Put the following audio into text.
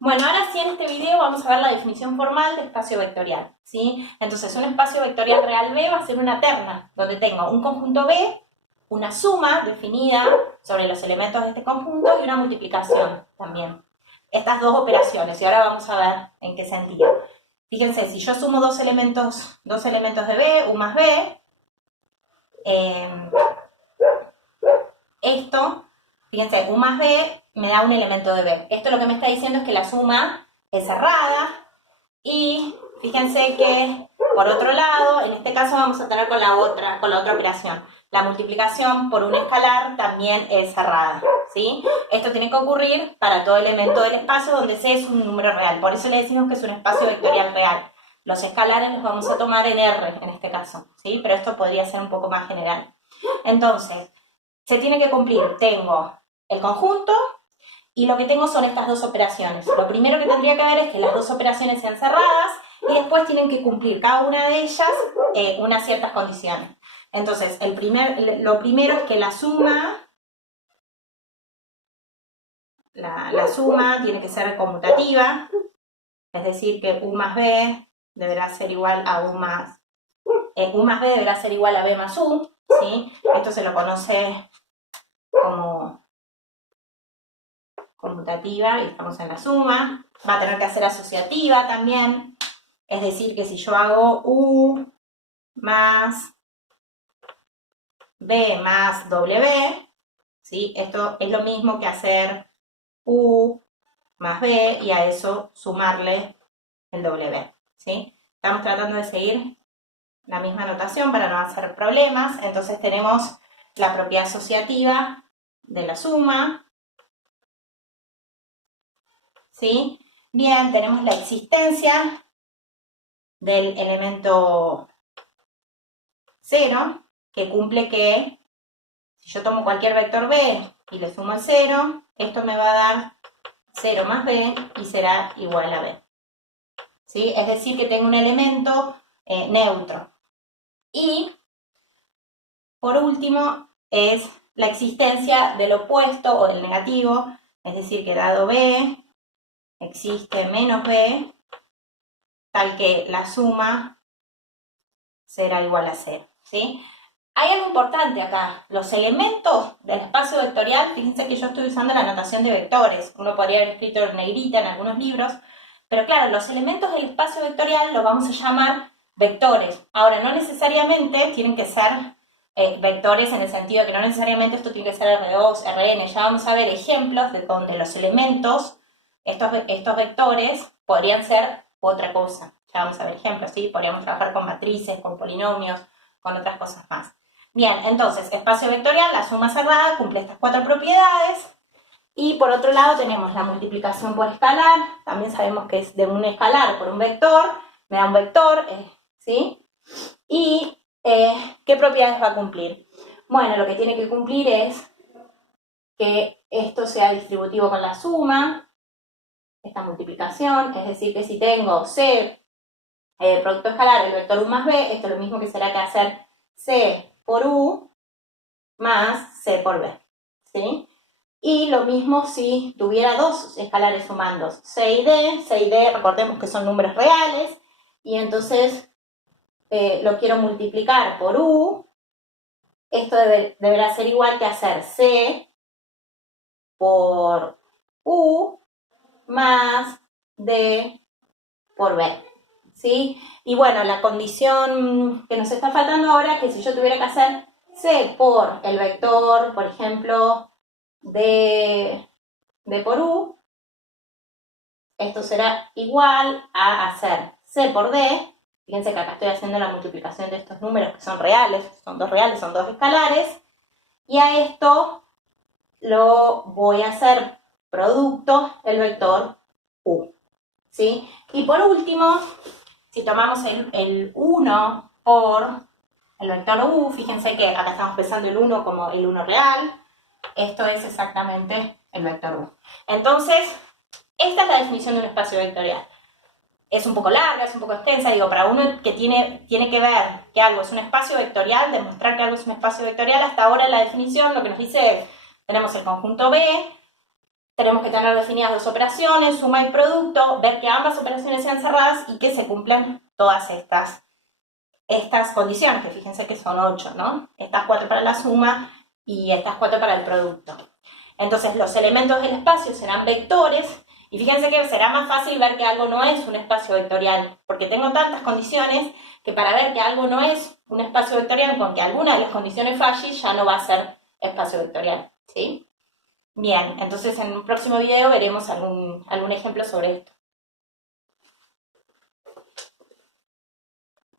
Bueno, ahora sí en este video vamos a ver la definición formal de espacio vectorial, ¿sí? Entonces, un espacio vectorial real B va a ser una terna, donde tengo un conjunto B, una suma definida sobre los elementos de este conjunto y una multiplicación también. Estas dos operaciones, y ahora vamos a ver en qué sentido. Fíjense, si yo sumo dos elementos de B, U más B, esto, fíjense, U más B me da un elemento de B. Esto lo que me está diciendo es que la suma es cerrada y fíjense que, por otro lado, en este caso vamos a tener con la otra operación. La multiplicación por un escalar también es cerrada, ¿sí? Esto tiene que ocurrir para todo elemento del espacio donde C es un número real. Por eso le decimos que es un espacio vectorial real. Los escalares los vamos a tomar en R en este caso, ¿sí? Pero esto podría ser un poco más general. Entonces, se tiene que cumplir, tengo el conjunto y lo que tengo son estas dos operaciones. Lo primero que tendría que ver es que las dos operaciones sean cerradas y después tienen que cumplir cada una de ellas unas ciertas condiciones. Entonces, lo primero es que la suma tiene que ser conmutativa, es decir, que U más B deberá ser igual a U más B deberá ser igual a B más U, ¿sí? Esto se lo conoce como conmutativa y estamos en la suma. Va a tener que ser asociativa también, es decir, que si yo hago U más B más W, ¿sí? Esto es lo mismo que hacer U más B y a eso sumarle el W, ¿sí? Estamos tratando de seguir la misma notación para no hacer problemas. Entonces tenemos la propiedad asociativa de la suma, ¿sí? Bien, tenemos la existencia del elemento 0, que cumple que si yo tomo cualquier vector B y le sumo el 0, esto me va a dar 0 más B y será igual a B, ¿sí? Es decir, que tengo un elemento neutro. Y, por último, es la existencia del opuesto o del negativo, es decir, que dado B, existe menos B, tal que la suma será igual a 0, ¿sí? Hay algo importante acá. Los elementos del espacio vectorial, fíjense que yo estoy usando la notación de vectores. Uno podría haber escrito en negrita en algunos libros, pero claro, los elementos del espacio vectorial los vamos a llamar vectores. Ahora, no necesariamente tienen que ser vectores en el sentido de que no necesariamente esto tiene que ser R2, Rn. Ya vamos a ver ejemplos de donde los elementos, estos vectores, podrían ser otra cosa. Ya vamos a ver ejemplos, ¿sí? Podríamos trabajar con matrices, con polinomios, con otras cosas más. Bien, entonces, espacio vectorial, la suma cerrada, cumple estas cuatro propiedades. Y por otro lado tenemos la multiplicación por escalar, también sabemos que es de un escalar por un vector, me da un vector, ¿sí? Y, ¿qué propiedades va a cumplir? Bueno, lo que tiene que cumplir es que esto sea distributivo con la suma, esta multiplicación, es decir, que si tengo C, producto escalar, el vector U más B, esto es lo mismo que será que hacer C por U más C por B, ¿sí? Y lo mismo si tuviera dos escalares sumandos, C y D, recordemos que son números reales, y entonces lo quiero multiplicar por U, esto deberá ser igual que hacer C por U más D por B, ¿sí? Y bueno, la condición que nos está faltando ahora es que si yo tuviera que hacer C por el vector, por ejemplo, D por U, esto será igual a hacer C por D. Fíjense que acá estoy haciendo la multiplicación de estos números que son reales, son dos escalares, y a esto lo voy a hacer producto el vector U, ¿sí? Y por último, si tomamos el 1 por el vector U, fíjense que acá estamos pensando el 1 como el 1 real, esto es exactamente el vector U. Entonces, esta es la definición de un espacio vectorial. Es un poco larga, es un poco extensa, digo, para uno que tiene que ver que algo es un espacio vectorial, demostrar que algo es un espacio vectorial, hasta ahora la definición lo que nos dice es, tenemos el conjunto B, tenemos que tener definidas dos operaciones, suma y producto, ver que ambas operaciones sean cerradas y que se cumplan todas estas condiciones, que fíjense que son 8, ¿no? Estas 4 para la suma y estas 4 para el producto. Entonces los elementos del espacio serán vectores y fíjense que será más fácil ver que algo no es un espacio vectorial, porque tengo tantas condiciones que para ver que algo no es un espacio vectorial con que alguna de las condiciones falle, ya no va a ser espacio vectorial, ¿sí? Bien, entonces en un próximo video veremos algún ejemplo sobre esto.